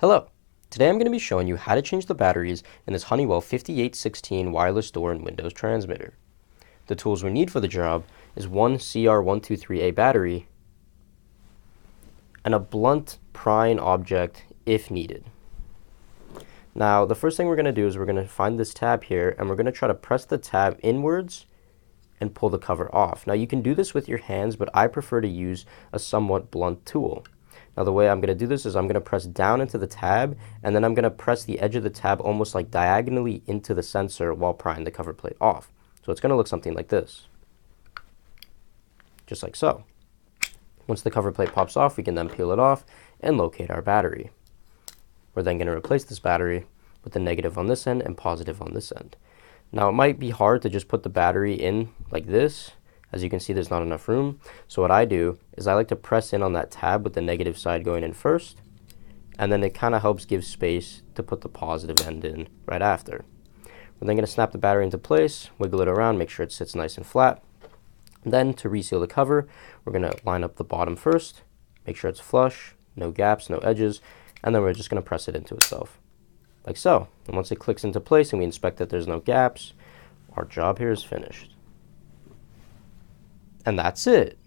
Hello, today I'm going to be showing you how to change the batteries in this Honeywell 5816 wireless door and Windows transmitter. The tools we need for the job is one CR123A battery and a blunt prying object if needed. Now the first thing we're going to do is we're going to find this tab here and we're going to try to press the tab inwards and pull the cover off. Now you can do this with your hands, but I prefer to use a somewhat blunt tool. Now the way I'm going to do this is I'm going to press down into the tab and then I'm going to press the edge of the tab almost like diagonally into the sensor while prying the cover plate off. So it's going to look something like this. Just like so. Once the cover plate pops off, we can then peel it off and locate our battery. We're then going to replace this battery with the negative on this end and positive on this end. Now it might be hard to just put the battery in like this. As you can see, there's not enough room. So what I do is I like to press in on that tab with the negative side going in first, and then it kind of helps give space to put the positive end in right after. We're then going to snap the battery into place, wiggle it around, make sure it sits nice and flat. Then to reseal the cover, we're going to line up the bottom first, make sure it's flush, no gaps, no edges, and then we're just going to press it into itself, like so. And once it clicks into place and we inspect that there's no gaps, our job here is finished. And that's it.